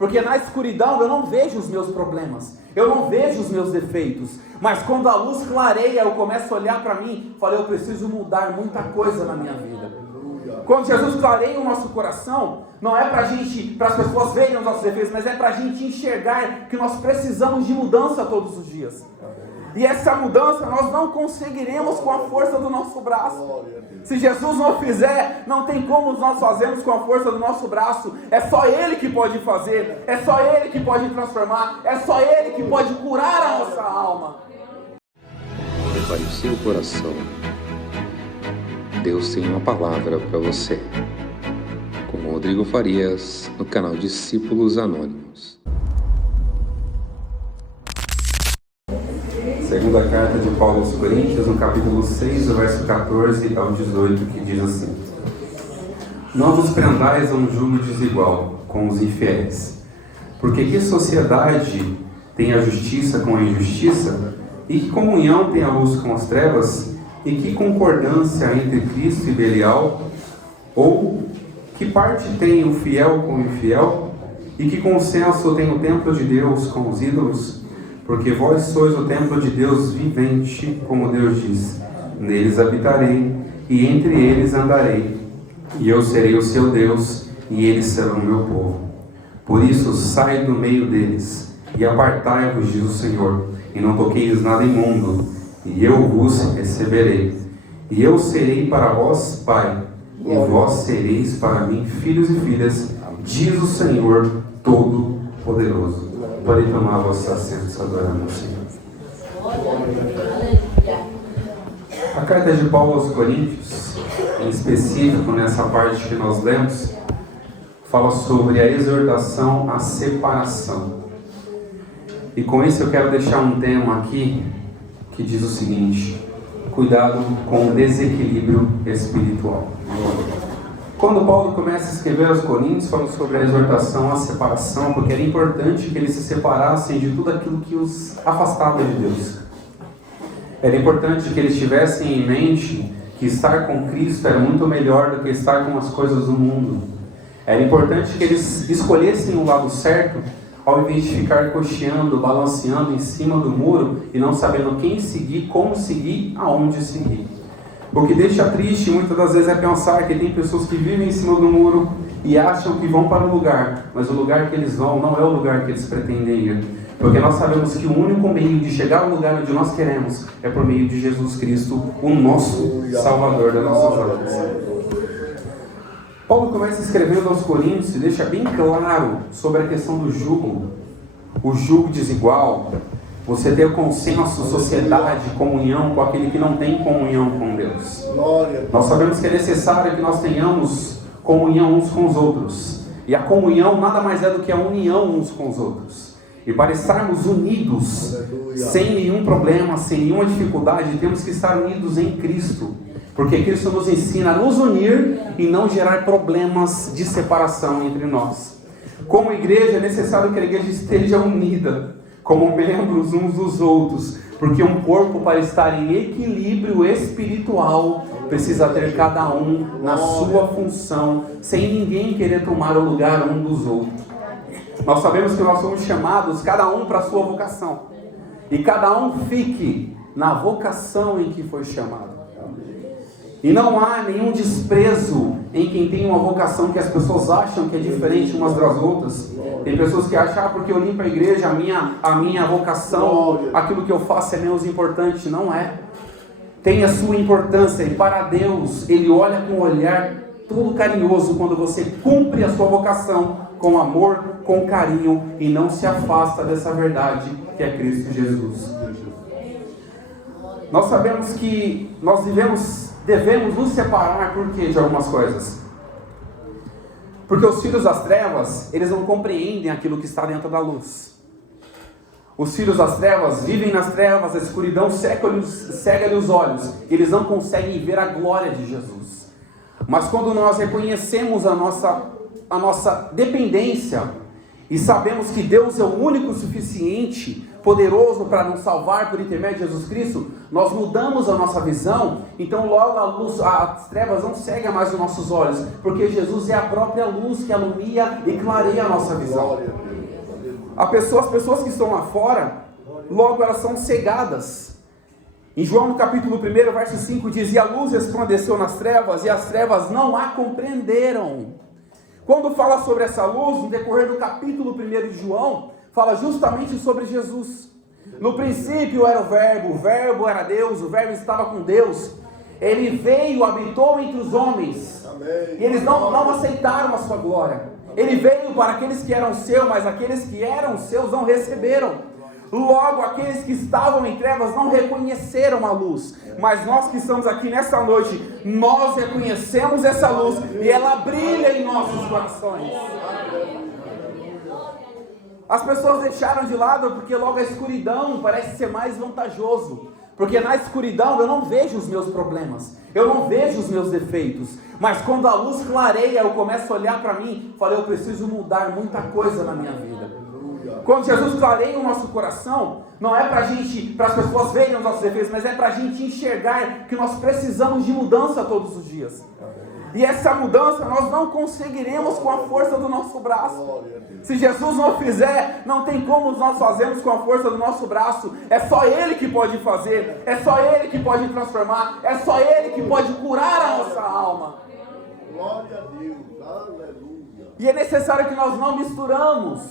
Porque na escuridão eu não vejo os meus problemas, eu não vejo os meus defeitos. Mas quando a luz clareia, eu começo a olhar para mim, falei, eu preciso mudar muita coisa na minha vida. Quando Jesus clareia o nosso coração, não é para as pessoas verem os nossos defeitos, mas é para a gente enxergar que nós precisamos de mudança todos os dias. E essa mudança nós não conseguiremos com a força do nosso braço. Se Jesus não fizer, não tem como nós fazermos com a força do nosso braço. É só Ele que pode fazer, é só Ele que pode transformar, é só Ele que pode curar a nossa alma. Prepare o seu coração. Deus tem uma palavra para você. Com Rodrigo Farias, no canal Discípulos Anônimos. Segunda carta de Paulo aos Coríntios, no capítulo 6, verso 14 ao 18, que diz assim: Não vos prendais a um jugo desigual com os infiéis, porque que sociedade tem a justiça com a injustiça? E que comunhão tem a luz com as trevas? E que concordância entre Cristo e Belial? Ou que parte tem o fiel com o infiel? E que consenso tem o templo de Deus com os ídolos? Porque vós sois o templo de Deus vivente, como Deus diz: neles habitarei, e entre eles andarei, e eu serei o seu Deus, e eles serão o meu povo. Por isso, sai do meio deles, e apartai-vos, diz o Senhor, e não toqueis nada imundo, e eu vos receberei. E eu serei para vós Pai, e vós sereis para mim filhos e filhas, diz o Senhor Todo-Poderoso. Pode tomar a vossa assento, adorando o Senhor. A carta de Paulo aos Coríntios, em específico nessa parte que nós lemos, fala sobre a exortação à separação. E com isso eu quero deixar um tema aqui que diz o seguinte: cuidado com o desequilíbrio espiritual. Quando Paulo começa a escrever aos Coríntios, falando sobre a exortação à separação, porque era importante que eles se separassem de tudo aquilo que os afastava de Deus. Era importante que eles tivessem em mente que estar com Cristo era muito melhor do que estar com as coisas do mundo. Era importante que eles escolhessem o lado certo, ao invés de ficar cocheando, balanceando em cima do muro e não sabendo quem seguir, como seguir, aonde seguir. O que deixa triste muitas das vezes é pensar que tem pessoas que vivem em cima do muro e acham que vão para o lugar, mas o lugar que eles vão não é o lugar que eles pretendem ir. Porque nós sabemos que o único meio de chegar ao lugar onde nós queremos é por meio de Jesus Cristo, o nosso Salvador das nossas almas. Paulo começa escrevendo aos Coríntios e deixa bem claro sobre a questão do jugo. O jugo desigual, você ter consenso, sociedade, comunhão com aquele que não tem comunhão com Deus. Nós sabemos que é necessário que nós tenhamos comunhão uns com os outros. E a comunhão nada mais é do que a união uns com os outros. E para estarmos unidos, sem nenhum problema, sem nenhuma dificuldade, temos que estar unidos em Cristo. Porque Cristo nos ensina a nos unir e não gerar problemas de separação entre nós. Como igreja, é necessário que a igreja esteja unida, como membros uns dos outros, porque um corpo, para estar em equilíbrio espiritual, precisa ter cada um na sua função, sem ninguém querer tomar o lugar um dos outros. Nós sabemos que nós somos chamados, cada um para a sua vocação, e cada um fique na vocação em que foi chamado. E não há nenhum desprezo em quem tem uma vocação que as pessoas acham que é diferente umas das outras. Tem pessoas que acham, porque eu limpo a igreja, a minha vocação, aquilo que eu faço é menos importante. Não é. Tem a sua importância, e para Deus, Ele olha com um olhar todo carinhoso quando você cumpre a sua vocação com amor, com carinho, e não se afasta dessa verdade que é Cristo Jesus. Nós sabemos que nós devemos nos separar, por quê, de algumas coisas? Porque os filhos das trevas, eles não compreendem aquilo que está dentro da luz. Os filhos das trevas vivem nas trevas, a escuridão cega-lhe os olhos, eles não conseguem ver a glória de Jesus. Mas quando nós reconhecemos a nossa dependência, e sabemos que Deus é o único suficiente poderoso para nos salvar por intermédio de Jesus Cristo, nós mudamos a nossa visão, então logo a luz, as trevas não cegam mais os nossos olhos, porque Jesus é a própria luz que alumia e clareia a nossa visão. As pessoas que estão lá fora, logo elas são cegadas. Em João no capítulo 1, verso 5 diz: e a luz resplandeceu nas trevas, e as trevas não a compreenderam. Quando fala sobre essa luz, no decorrer do capítulo 1 de João, fala justamente sobre Jesus. No princípio era o Verbo era Deus, o Verbo estava com Deus. Ele veio, habitou entre os homens. Amém. E eles não aceitaram a sua glória. Ele veio para aqueles que eram seus, mas aqueles que eram seus não receberam. Logo, aqueles que estavam em trevas não reconheceram a luz. Mas nós que estamos aqui nessa noite, nós reconhecemos essa luz e ela brilha em nossos corações. As pessoas deixaram de lado porque logo a escuridão parece ser mais vantajoso. Porque na escuridão eu não vejo os meus problemas, eu não vejo os meus defeitos. Mas quando a luz clareia, eu começo a olhar para mim e falo, eu preciso mudar muita coisa na minha vida. Quando Jesus clareia o nosso coração, não é para as pessoas verem os nossos defeitos, mas é para a gente enxergar que nós precisamos de mudança todos os dias. E essa mudança nós não conseguiremos com a força do nosso braço. Se Jesus não fizer, não tem como nós fazermos com a força do nosso braço. É só Ele que pode fazer, é só Ele que pode transformar, é só Ele que pode curar a nossa alma. Glória a Deus, aleluia. E é necessário que nós não misturamos.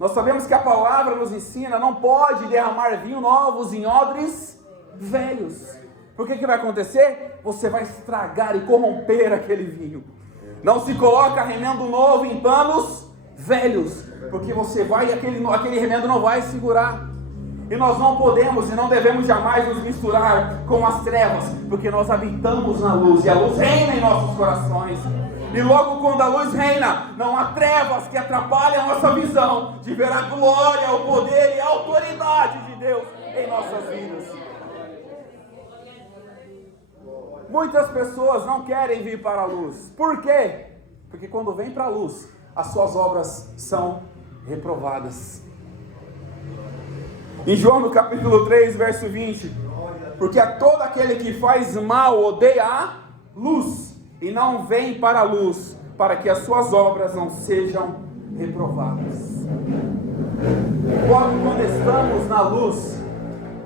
Nós sabemos que a palavra nos ensina, não pode derramar vinho novos em odres velhos. Por que vai acontecer? Você vai estragar e corromper aquele vinho. Não se coloca remendo novo em panos velhos, porque aquele remendo não vai segurar. E nós não podemos e não devemos jamais nos misturar com as trevas, porque nós habitamos na luz e a luz reina em nossos corações. E logo quando a luz reina, não há trevas que atrapalhem a nossa visão de ver a glória, o poder e a autoridade de Deus em nossas vidas. Muitas pessoas não querem vir para a luz. Por quê? Porque quando vem para a luz, as suas obras são reprovadas. Em João no capítulo 3, verso 20, porque a todo aquele que faz mal odeia a luz e não vem para a luz, para que as suas obras não sejam reprovadas. Quando estamos na luz,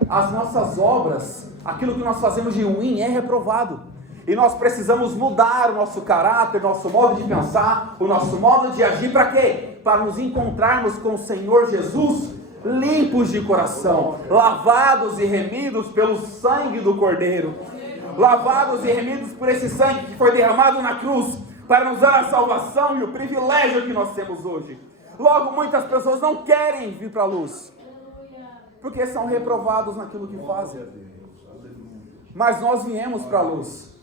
as nossas obras, aquilo que nós fazemos de ruim é reprovado. E nós precisamos mudar o nosso caráter, nosso modo de pensar, o nosso modo de agir, para quê? Para nos encontrarmos com o Senhor Jesus, limpos de coração, lavados e remidos pelo sangue do Cordeiro. Lavados e remidos por esse sangue que foi derramado na cruz, para nos dar a salvação e o privilégio que nós temos hoje. Logo, muitas pessoas não querem vir para a luz, porque são reprovados naquilo que fazem. Mas nós viemos para a luz.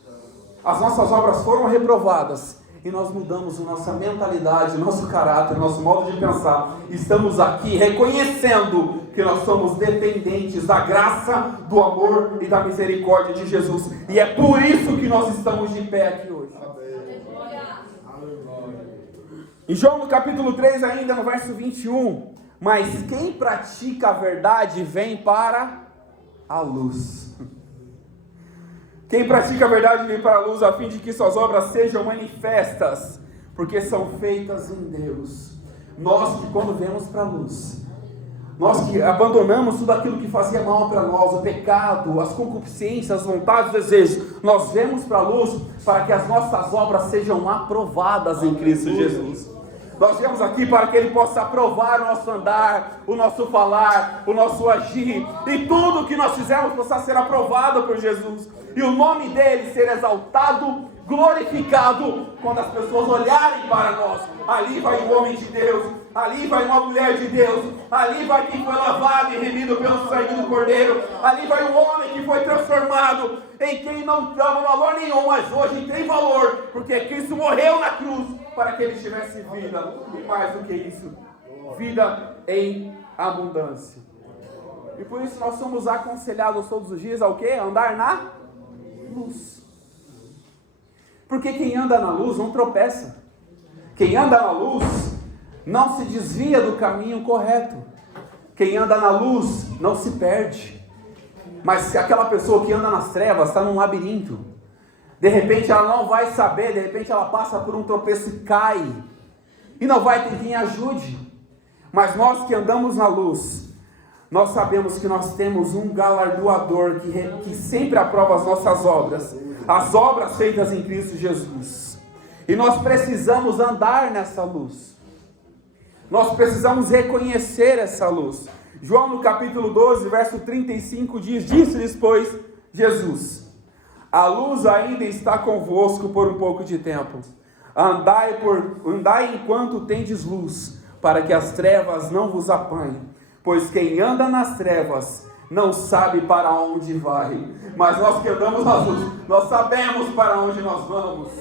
As nossas obras foram reprovadas e nós mudamos a nossa mentalidade, o nosso caráter, o nosso modo de pensar. Estamos aqui reconhecendo que nós somos dependentes da graça, do amor e da misericórdia de Jesus. E é por isso que nós estamos de pé aqui hoje. Em João no capítulo 3 ainda, no verso 21, mas quem pratica a verdade vem para a luz. Quem pratica a verdade vem para a luz, a fim de que suas obras sejam manifestas, porque são feitas em Deus. Nós que quando vemos para a luz, nós que abandonamos tudo aquilo que fazia mal para nós, o pecado, as concupiscências, as vontades, os desejos, nós vemos para a luz para que as nossas obras sejam aprovadas em Cristo Jesus. Nós viemos aqui para que Ele possa aprovar o nosso andar, o nosso falar, o nosso agir, e tudo que nós fizermos possa ser aprovado por Jesus, e o nome dEle ser exaltado, glorificado, quando as pessoas olharem para nós. Ali vai um homem de Deus, ali vai uma mulher de Deus, ali vai quem foi lavado e remido pelo sangue do Cordeiro, ali vai um homem que foi transformado em quem não dava valor nenhum, mas hoje tem valor, porque Cristo morreu na cruz para que ele tivesse vida, e mais do que isso, vida em abundância. E por isso nós somos aconselhados todos os dias ao quê? Andar na luz. Porque quem anda na luz não tropeça. Quem anda na luz não se desvia do caminho correto. Quem anda na luz não se perde. Mas aquela pessoa que anda nas trevas está num labirinto. De repente ela não vai saber, de repente ela passa por um tropeço e cai. E não vai ter quem ajude. Mas nós que andamos na luz, nós sabemos que nós temos um galardoador que sempre aprova as nossas obras. As obras feitas em Cristo Jesus. E nós precisamos andar nessa luz. Nós precisamos reconhecer essa luz. João no capítulo 12, verso 35 diz: disse-lhes, pois, Jesus: a luz ainda está convosco por um pouco de tempo. Andai enquanto tendes luz, para que as trevas não vos apanhem. Pois quem anda nas trevas não sabe para onde vai. Mas nós que andamos na luz, nós sabemos para onde nós vamos.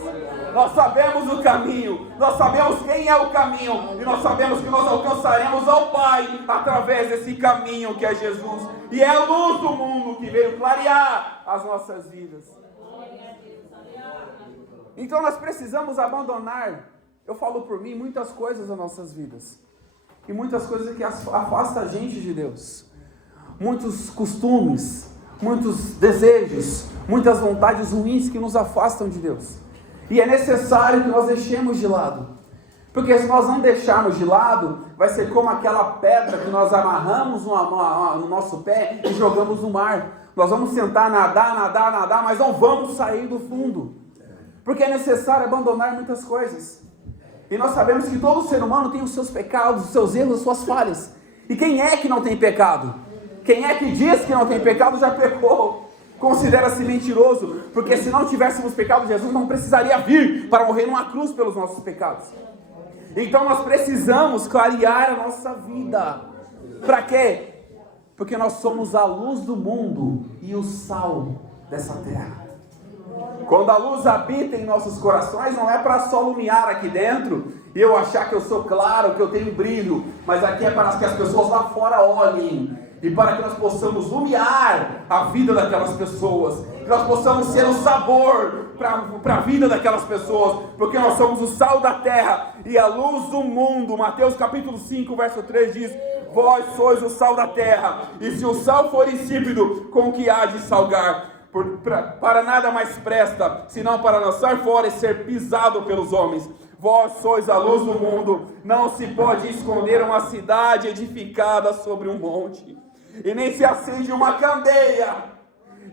Nós sabemos o caminho, nós sabemos quem é o caminho, e nós sabemos que nós alcançaremos ao Pai através desse caminho que é Jesus. E é a luz do mundo que veio clarear as nossas vidas. Então nós precisamos abandonar, eu falo por mim, muitas coisas das nossas vidas. E muitas coisas que afastam a gente de Deus. Muitos costumes, muitos desejos, muitas vontades ruins que nos afastam de Deus. E é necessário que nós deixemos de lado. Porque se nós não deixarmos de lado, vai ser como aquela pedra que nós amarramos no nosso pé e jogamos no mar. Nós vamos tentar nadar, mas não vamos sair do fundo. Porque é necessário abandonar muitas coisas. E nós sabemos que todo ser humano tem os seus pecados, os seus erros, as suas falhas. E quem é que não tem pecado? Quem é que diz que não tem pecado já pecou. Considera-se mentiroso, porque se não tivéssemos pecado, Jesus não precisaria vir para morrer numa cruz pelos nossos pecados. Então nós precisamos clarear a nossa vida. Para quê? Porque nós somos a luz do mundo e o sal dessa terra. Quando a luz habita em nossos corações, não é para só iluminar aqui dentro e eu achar que eu sou claro, que eu tenho brilho, mas aqui é para que as pessoas lá fora olhem e para que nós possamos iluminar a vida daquelas pessoas, que nós possamos ser o sabor para a vida daquelas pessoas, porque nós somos o sal da terra e a luz do mundo. Mateus capítulo 5, verso 3 diz: vós sois o sal da terra, e se o sal for insípido, com que há de salgar? Para nada mais presta, senão para lançar fora e ser pisado pelos homens. Vós sois a luz do mundo. Não se pode esconder uma cidade edificada sobre um monte, e nem se acende uma candeia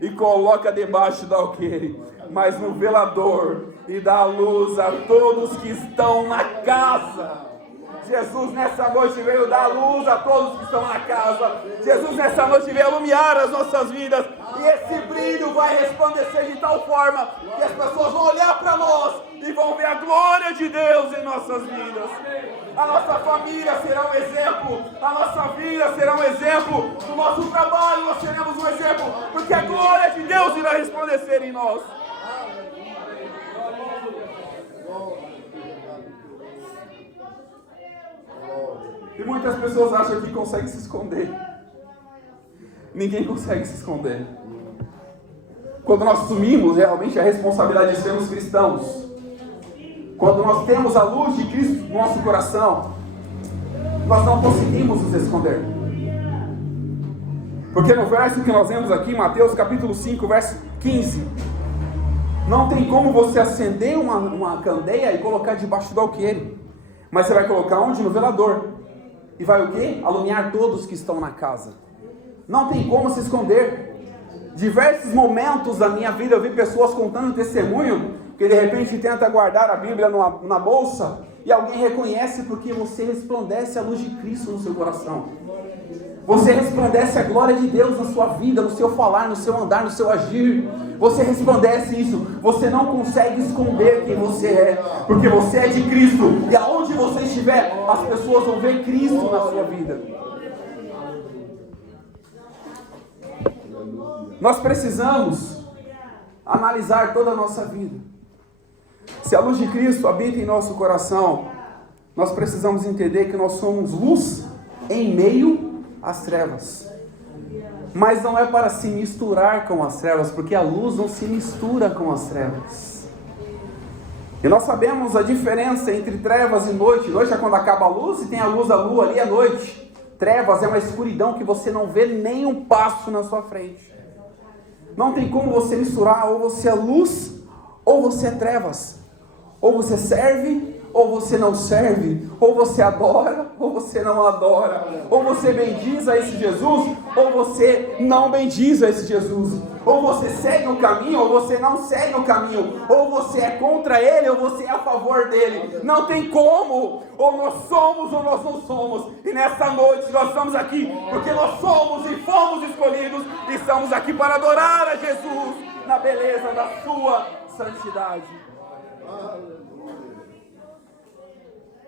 e coloca debaixo do alqueire, mas no velador, e dá luz a todos que estão na casa. Jesus nessa noite veio dar luz a todos que estão na casa. Jesus nessa noite veio iluminar as nossas vidas. E esse brilho vai resplandecer de tal forma que as pessoas vão olhar para nós e vão ver a glória de Deus em nossas vidas. A nossa família será um exemplo. A nossa vida será um exemplo. No nosso trabalho nós seremos um exemplo, porque a glória de Deus irá resplandecer em nós. E muitas pessoas acham que conseguem se esconder. Ninguém consegue se esconder. Quando nós assumimos realmente a responsabilidade de sermos cristãos, quando nós temos a luz de Cristo no nosso coração, nós não conseguimos nos esconder. Porque no verso que nós lemos aqui, Mateus capítulo 5, verso 15, não tem como você acender uma candeia e colocar debaixo do alqueire, mas você vai colocar onde? No velador. E vai o quê? Alumiar todos que estão na casa. Não tem como se esconder. Diversos momentos da minha vida eu vi pessoas contando testemunho, que de repente tenta guardar a Bíblia na bolsa, e alguém reconhece porque você resplandece a luz de Cristo no seu coração. Você resplandece a glória de Deus na sua vida, no seu falar, no seu andar, no seu agir. Você resplandece isso. Você não consegue esconder quem você é, porque você é de Cristo. E aonde você estiver, as pessoas vão ver Cristo na sua vida. Nós precisamos analisar toda a nossa vida. Se a luz de Cristo habita em nosso coração, nós precisamos entender que nós somos luz em meio às trevas. Mas não é para se misturar com as trevas, porque a luz não se mistura com as trevas. E nós sabemos a diferença entre trevas e noite. Noite é quando acaba a luz e tem a luz da lua ali à noite. Trevas é uma escuridão que você não vê nem um passo na sua frente. Não tem como você misturar, ou você é luz, ou você é trevas. Ou você serve, ou você não serve. Ou você adora, ou você não adora. Ou você bendiz a esse Jesus, ou você não bendiz a esse Jesus. Ou você segue o caminho, ou você não segue o caminho. Ou você é contra ele, ou você é a favor dele. Não tem como. Ou nós somos, ou nós não somos. E nessa noite nós estamos aqui porque nós somos e fomos escolhidos. E estamos aqui para adorar a Jesus na beleza da sua santidade.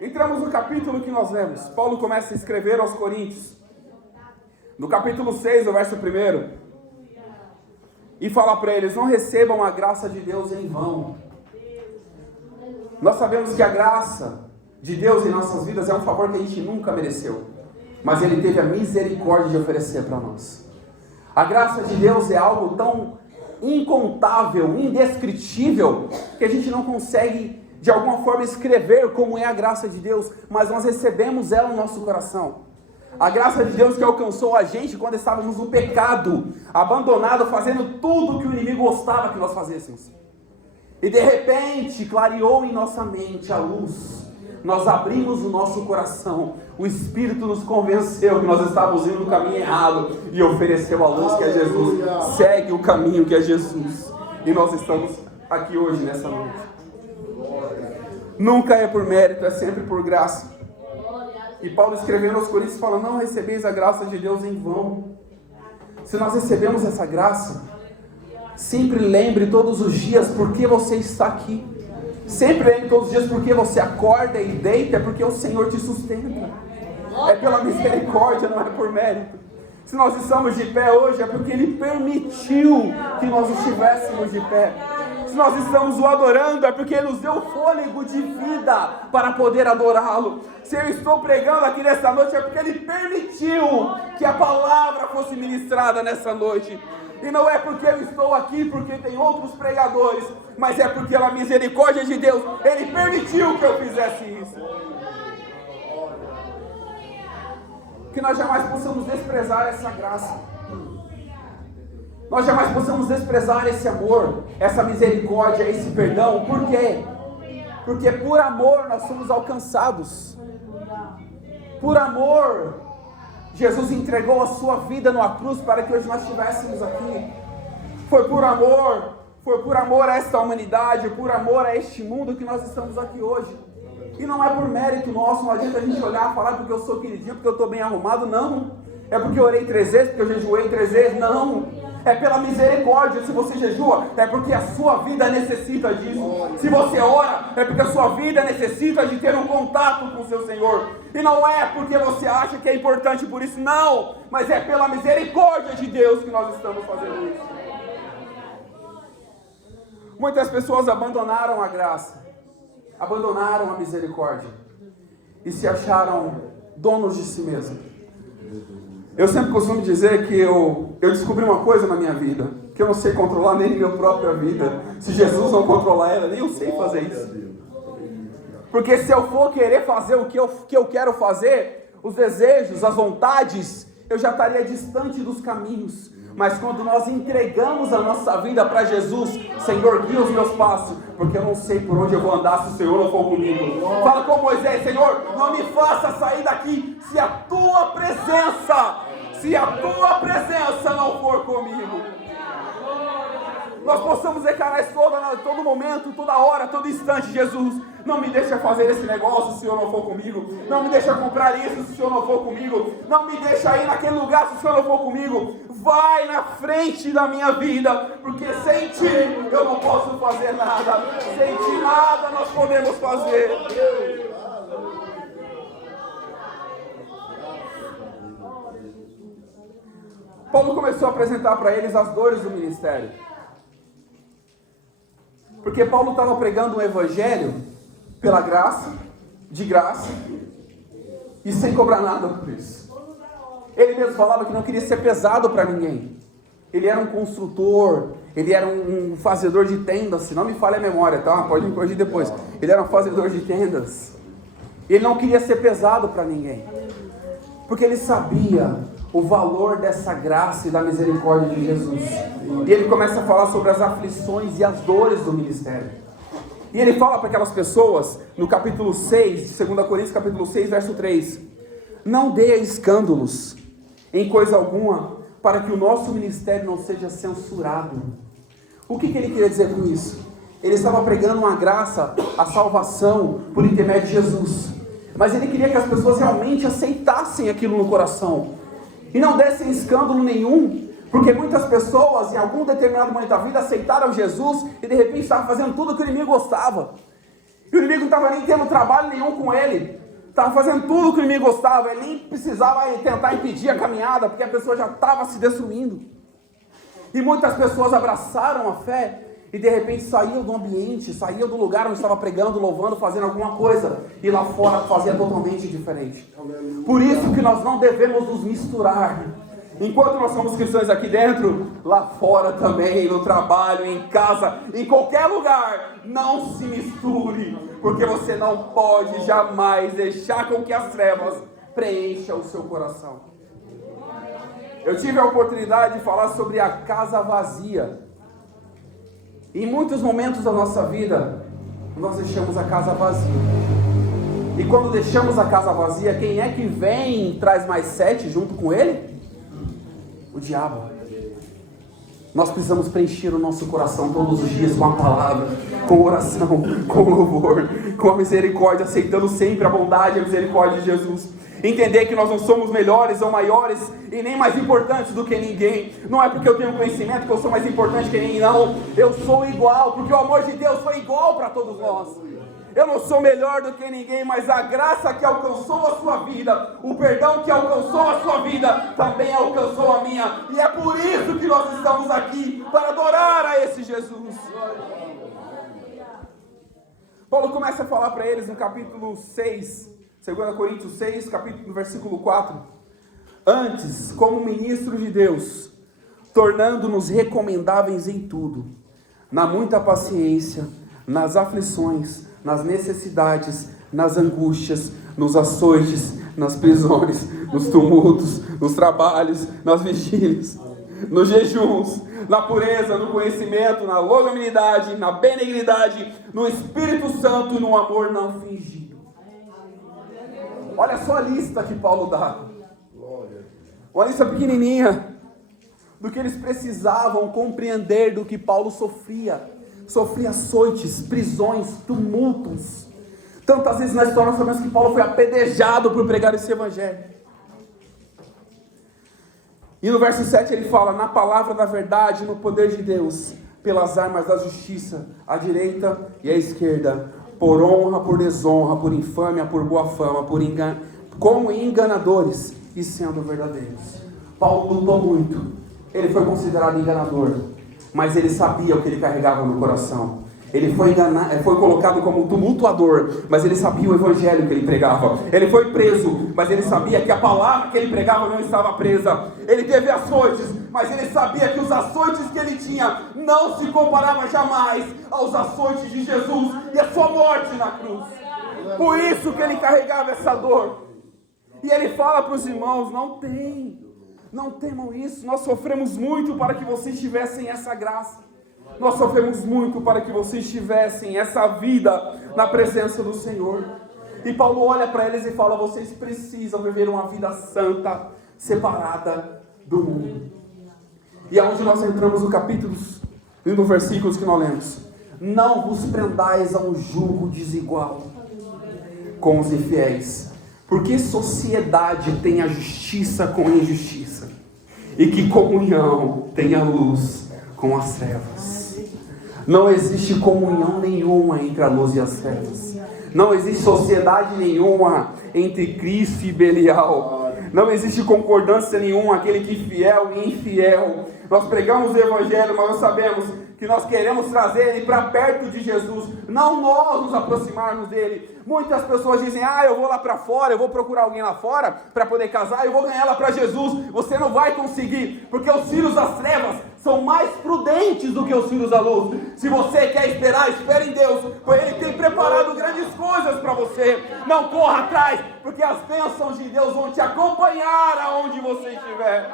Entramos no capítulo que nós lemos. Paulo começa a escrever aos Coríntios. No capítulo 6, o verso 1. E fala para eles: não recebam a graça de Deus em vão. Nós sabemos que a graça de Deus em nossas vidas é um favor que a gente nunca mereceu. Mas Ele teve a misericórdia de oferecer para nós. A graça de Deus é algo tão incontável, indescritível, que a gente não consegue de alguma forma escrever como é a graça de Deus, mas nós recebemos ela no nosso coração. A graça de Deus que alcançou a gente quando estávamos no pecado, abandonado, fazendo tudo que o inimigo gostava que nós fazêssemos. E de repente clareou em nossa mente a luz. Nós abrimos o nosso coração, o Espírito nos convenceu que nós estávamos indo no caminho errado e ofereceu a luz que é Jesus. Segue o caminho que é Jesus. E nós estamos aqui hoje nessa noite. Nunca é por mérito, é sempre por graça. E Paulo escrevendo aos Coríntios fala: não recebeis a graça de Deus em vão. Se nós recebemos essa graça, sempre lembre todos os dias por que você está aqui. Sempre lembre todos os dias por que você acorda e deita, é porque o Senhor te sustenta. É pela misericórdia, não é por mérito. Se nós estamos de pé hoje, é porque Ele permitiu que nós estivéssemos de pé. Se nós estamos o adorando, é porque Ele nos deu fôlego de vida para poder adorá-lo. Se eu estou pregando aqui nessa noite, é porque Ele permitiu que a palavra fosse ministrada nessa noite. E não é porque eu estou aqui, porque tem outros pregadores, mas é porque pela misericórdia de Deus, Ele permitiu que eu fizesse isso. Que nós jamais possamos desprezar essa graça. Nós jamais possamos desprezar esse amor, essa misericórdia, esse perdão. Por quê? Porque por amor nós somos alcançados. Por amor, Jesus entregou a sua vida numa cruz para que hoje nós estivéssemos aqui. Foi por amor a esta humanidade, por amor a este mundo que nós estamos aqui hoje. E não é por mérito nosso, não adianta a gente olhar e falar porque eu sou queridinho, porque eu estou bem arrumado, não. É porque eu orei 3 vezes, porque eu jejuei 3 vezes, não. É pela misericórdia. Se você jejua, é porque a sua vida necessita disso. Se você ora, é porque a sua vida necessita de ter um contato com o seu Senhor. E não é porque você acha que é importante por isso, não. Mas é pela misericórdia de Deus que nós estamos fazendo isso. Muitas pessoas abandonaram a graça, abandonaram a misericórdia e se acharam donos de si mesmos. Eu sempre costumo dizer que eu descobri uma coisa na minha vida, que eu não sei controlar nem minha própria vida. Se Jesus não controlar ela, nem eu sei fazer isso. Porque se eu for querer fazer o que eu quero fazer, os desejos, as vontades, eu já estaria distante dos caminhos. Mas quando nós entregamos a nossa vida para Jesus, Senhor, guia os meus passos, porque eu não sei por onde eu vou andar se o Senhor não for comigo. Fala com Moisés: Senhor, não me faça sair daqui se a tua presença não for comigo. Nós possamos declarar isso todo momento, toda hora, todo instante: Jesus, não me deixa fazer esse negócio se o Senhor não for comigo. Não me deixa comprar isso se o Senhor não for comigo. Não me deixa ir naquele lugar se o Senhor não for comigo. Vai na frente da minha vida, porque sem Ti eu não posso fazer nada. Sem Ti nada nós podemos fazer. Paulo começou a apresentar para eles as dores do ministério. Porque Paulo estava pregando um evangelho pela graça, de graça, e sem cobrar nada por isso. Ele mesmo falava que não queria ser pesado para ninguém. Ele era um construtor, ele era um fazedor de tendas, se não me falha a memória, tá? Pode me corrigir depois. Ele era um fazedor de tendas. Ele não queria ser pesado para ninguém, porque ele sabia o valor dessa graça e da misericórdia de Jesus. E ele começa a falar sobre as aflições e as dores do ministério. E ele fala para aquelas pessoas, no capítulo 6, de 2 Coríntios, capítulo 6, verso 3: não dê escândalos em coisa alguma, para que o nosso ministério não seja censurado. O que ele queria dizer com isso? Ele estava pregando uma graça, a salvação, por intermédio de Jesus. Mas ele queria que as pessoas realmente aceitassem aquilo no coração. E não dessem escândalo nenhum. Porque muitas pessoas, em algum determinado momento da vida, aceitaram Jesus e de repente estavam fazendo tudo o que o inimigo gostava. E o inimigo não estava nem tendo trabalho nenhum com ele. Estava fazendo tudo o que o inimigo gostava. Ele nem precisava tentar impedir a caminhada, porque a pessoa já estava se destruindo. E muitas pessoas abraçaram a fé e de repente saíam do ambiente, saíam do lugar onde estava pregando, louvando, fazendo alguma coisa, e lá fora fazia totalmente diferente. Por isso que nós não devemos nos misturar. Enquanto nós somos cristãos aqui dentro, lá fora também, no trabalho, em casa, em qualquer lugar, não se misture, porque você não pode jamais deixar com que as trevas preencham o seu coração. Eu tive a oportunidade de falar sobre a casa vazia. Em muitos momentos da nossa vida, nós deixamos a casa vazia. E quando deixamos a casa vazia, quem é que vem e traz mais 7 junto com ele? O diabo. Nós precisamos preencher o nosso coração todos os dias com a palavra, com oração, com louvor, com a misericórdia, aceitando sempre a bondade e a misericórdia de Jesus. Entender que nós não somos melhores ou maiores e nem mais importantes do que ninguém. Não é porque eu tenho conhecimento que eu sou mais importante que ninguém, não. Eu sou igual, porque o amor de Deus foi igual para todos nós. Eu não sou melhor do que ninguém, mas a graça que alcançou a sua vida, o perdão que alcançou a sua vida, também alcançou a minha. E é por isso que nós estamos aqui, para adorar a esse Jesus. Paulo começa a falar para eles no capítulo 6, 2 Coríntios 6, no versículo 4. Antes, como ministros de Deus, tornando-nos recomendáveis em tudo, na muita paciência, nas aflições, nas necessidades, nas angústias, nos açoites, nas prisões, nos tumultos, nos trabalhos, nas vigílias, nos jejuns, na pureza, no conhecimento, na longanimidade, na benignidade, no Espírito Santo e no amor não fingido. Olha só a lista que Paulo dá. Uma lista pequenininha do que eles precisavam compreender do que Paulo sofria. Sofria açoites, prisões, tumultos. Tantas vezes na história nós sabemos que Paulo foi apedrejado por pregar esse evangelho. E no verso 7 ele fala: na palavra da verdade, no poder de Deus, pelas armas da justiça, à direita e à esquerda, por honra, por desonra, por infâmia, por boa fama, como enganadores e sendo verdadeiros. Paulo lutou muito. Ele foi considerado enganador, mas ele sabia o que ele carregava no coração. Ele foi colocado como tumultuador, mas ele sabia o evangelho que ele pregava. Ele foi preso, mas ele sabia que a palavra que ele pregava não estava presa. Ele teve açoites, mas ele sabia que os açoites que ele tinha não se comparavam jamais aos açoites de Jesus e a sua morte na cruz. Por isso que ele carregava essa dor. E ele fala para os irmãos: não temam isso. Nós sofremos muito para que vocês tivessem essa graça. Nós sofremos muito para que vocês tivessem essa vida na presença do Senhor. E Paulo olha para eles e fala: vocês precisam viver uma vida santa, separada do mundo. E é onde nós entramos no capítulo e no versículos que nós lemos. Não vos prendais a um jugo desigual com os infiéis, porque sociedade tem a justiça com a injustiça, e que comunhão tem a luz com as trevas. Não existe comunhão nenhuma entre a luz e as trevas. Não existe sociedade nenhuma entre Cristo e Belial. Não existe concordância nenhuma, aquele que é fiel e infiel. Nós pregamos o evangelho, mas nós sabemos que nós queremos trazer ele para perto de Jesus, não nós nos aproximarmos dele. Muitas pessoas dizem: eu vou lá para fora, eu vou procurar alguém lá fora para poder casar, eu vou ganhar ela para Jesus. Você não vai conseguir, porque os filhos das trevas são mais prudentes do que os filhos da luz. Se você quer esperar, espere em Deus, pois Ele tem preparado grandes coisas para você. Não corra atrás, porque as bênçãos de Deus vão te acompanhar aonde você estiver.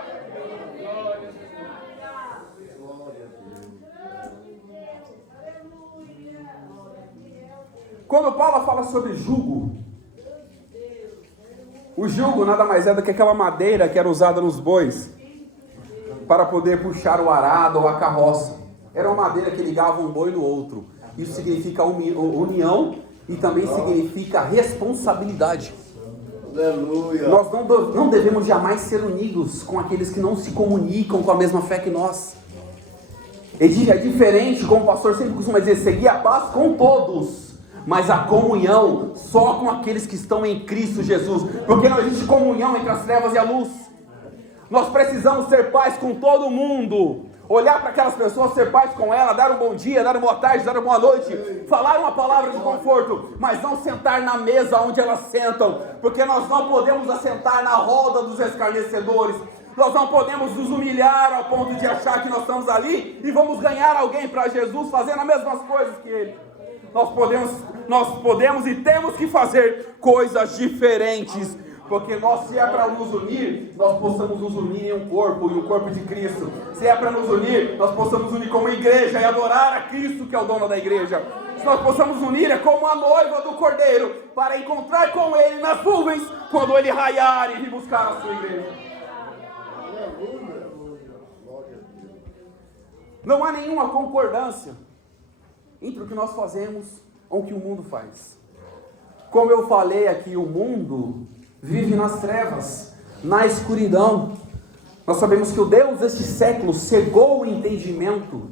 Quando Paulo fala sobre jugo, o jugo nada mais é do que aquela madeira que era usada nos bois para poder puxar o arado ou a carroça. Era uma madeira que ligava um boi no outro. Isso significa união e também significa responsabilidade. Aleluia. Nós não devemos jamais ser unidos com aqueles que não se comunicam com a mesma fé que nós. É diferente, como o pastor sempre costuma dizer, seguir a paz com todos, mas a comunhão só com aqueles que estão em Cristo Jesus, porque não existe comunhão entre as trevas e a luz. Nós precisamos ter paz com todo mundo, olhar para aquelas pessoas, ser paz com elas, dar um bom dia, dar uma boa tarde, dar uma boa noite, falar uma palavra de conforto, mas não sentar na mesa onde elas sentam, porque nós não podemos assentar na roda dos escarnecedores. Nós não podemos nos humilhar ao ponto de achar que nós estamos ali e vamos ganhar alguém para Jesus fazendo as mesmas coisas que Ele. Nós podemos e temos que fazer coisas diferentes, porque se é para nos unir, nós possamos nos unir em um corpo, e o corpo de Cristo. Se é para nos unir, nós possamos unir como igreja e adorar a Cristo, que é o dono da igreja. Se nós possamos unir, é como a noiva do Cordeiro, para encontrar com Ele nas nuvens, quando Ele raiar e vir buscar a sua igreja. Não há nenhuma concordância entre o que nós fazemos ou o que o mundo faz. Como eu falei aqui, o mundo vive nas trevas, na escuridão. Nós sabemos que o Deus deste século cegou o entendimento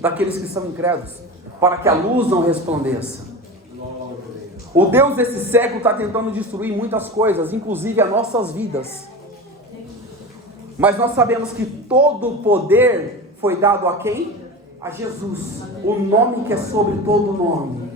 daqueles que são incrédulos, para que a luz não resplandeça. O Deus desse século está tentando destruir muitas coisas, inclusive as nossas vidas. Mas nós sabemos que todo o poder foi dado a quem? A Jesus, o nome que é sobre todo nome.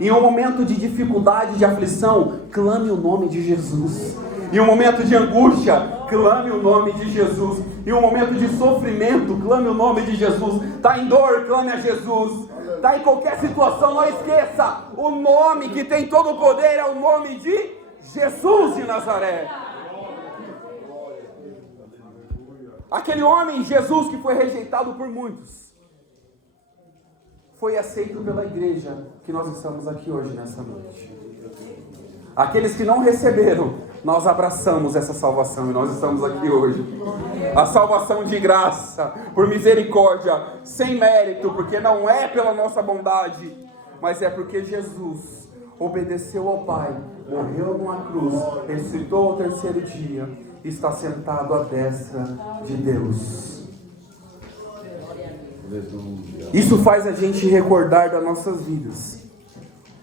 Em um momento de dificuldade, de aflição, clame o nome de Jesus. Em um momento de angústia, clame o nome de Jesus. Em um momento de sofrimento, clame o nome de Jesus. Está em dor, clame a Jesus. Está em qualquer situação, não esqueça, o nome que tem todo o poder é o nome de Jesus de Nazaré. Aquele homem, Jesus, que foi rejeitado por muitos, foi aceito pela igreja que nós estamos aqui hoje, nessa noite. Aqueles que não receberam, nós abraçamos essa salvação e nós estamos aqui hoje. A salvação de graça, por misericórdia, sem mérito, porque não é pela nossa bondade, mas é porque Jesus obedeceu ao Pai, morreu numa cruz, ressuscitou ao terceiro dia, está sentado à destra de Deus. Isso faz a gente recordar das nossas vidas,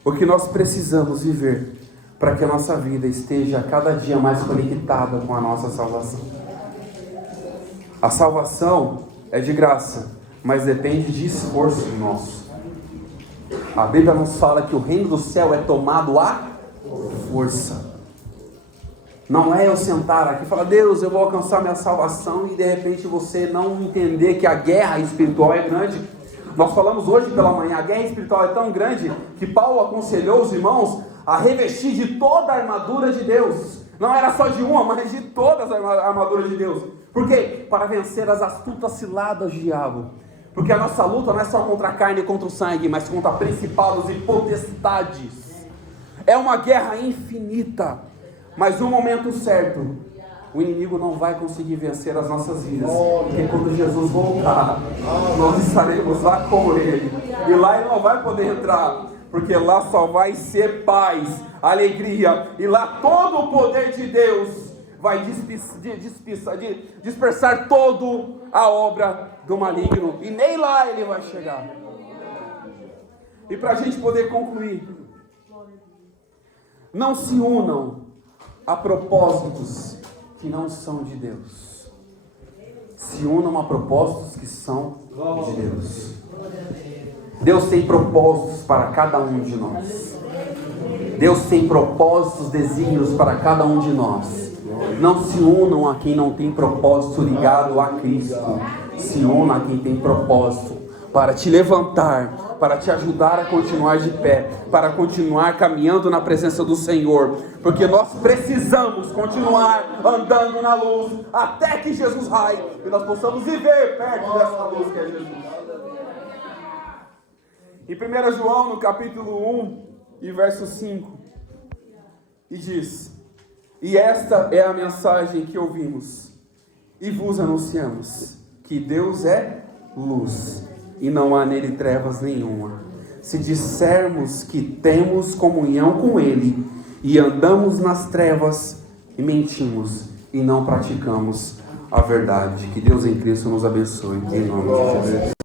o que nós precisamos viver para que a nossa vida esteja cada dia mais conectada com a nossa salvação. A salvação é de graça, mas depende de esforço nosso. A Bíblia nos fala que o reino do céu é tomado à força. Não é eu sentar aqui e falar, Deus, eu vou alcançar minha salvação, e de repente você não entender que a guerra espiritual é grande. Nós falamos hoje pela manhã, a guerra espiritual é tão grande que Paulo aconselhou os irmãos a revestir de toda a armadura de Deus. Não era só de uma, mas de todas as armaduras de Deus. Por quê? Para vencer as astutas ciladas do diabo. Porque a nossa luta não é só contra a carne e contra o sangue, mas contra principados e potestades. É uma guerra infinita. Mas no momento certo, o inimigo não vai conseguir vencer as nossas vidas. Porque quando Jesus voltar, nós estaremos lá com Ele. E lá Ele não vai poder entrar, porque lá só vai ser paz, alegria. E lá todo o poder de Deus vai dispersar toda a obra do maligno. E nem lá Ele vai chegar. E para a gente poder concluir, não se unam a propósitos que não são de Deus. Se unam a propósitos que são de Deus. Deus tem propósitos para cada um de nós. Deus tem propósitos, desígnios para cada um de nós. Não se unam a quem não tem propósito ligado a Cristo. Se unam a quem tem propósito para te levantar, para te ajudar a continuar de pé, para continuar caminhando na presença do Senhor, porque nós precisamos continuar andando na luz até que Jesus raie e nós possamos viver perto dessa luz que é Jesus. Em 1 João, no capítulo 1 e verso 5, e diz: e esta é a mensagem que ouvimos e vos anunciamos, que Deus é luz e não há nele trevas nenhuma. Se dissermos que temos comunhão com Ele e andamos nas trevas, e mentimos e não praticamos a verdade. Que Deus em Cristo nos abençoe. Em nome de Jesus.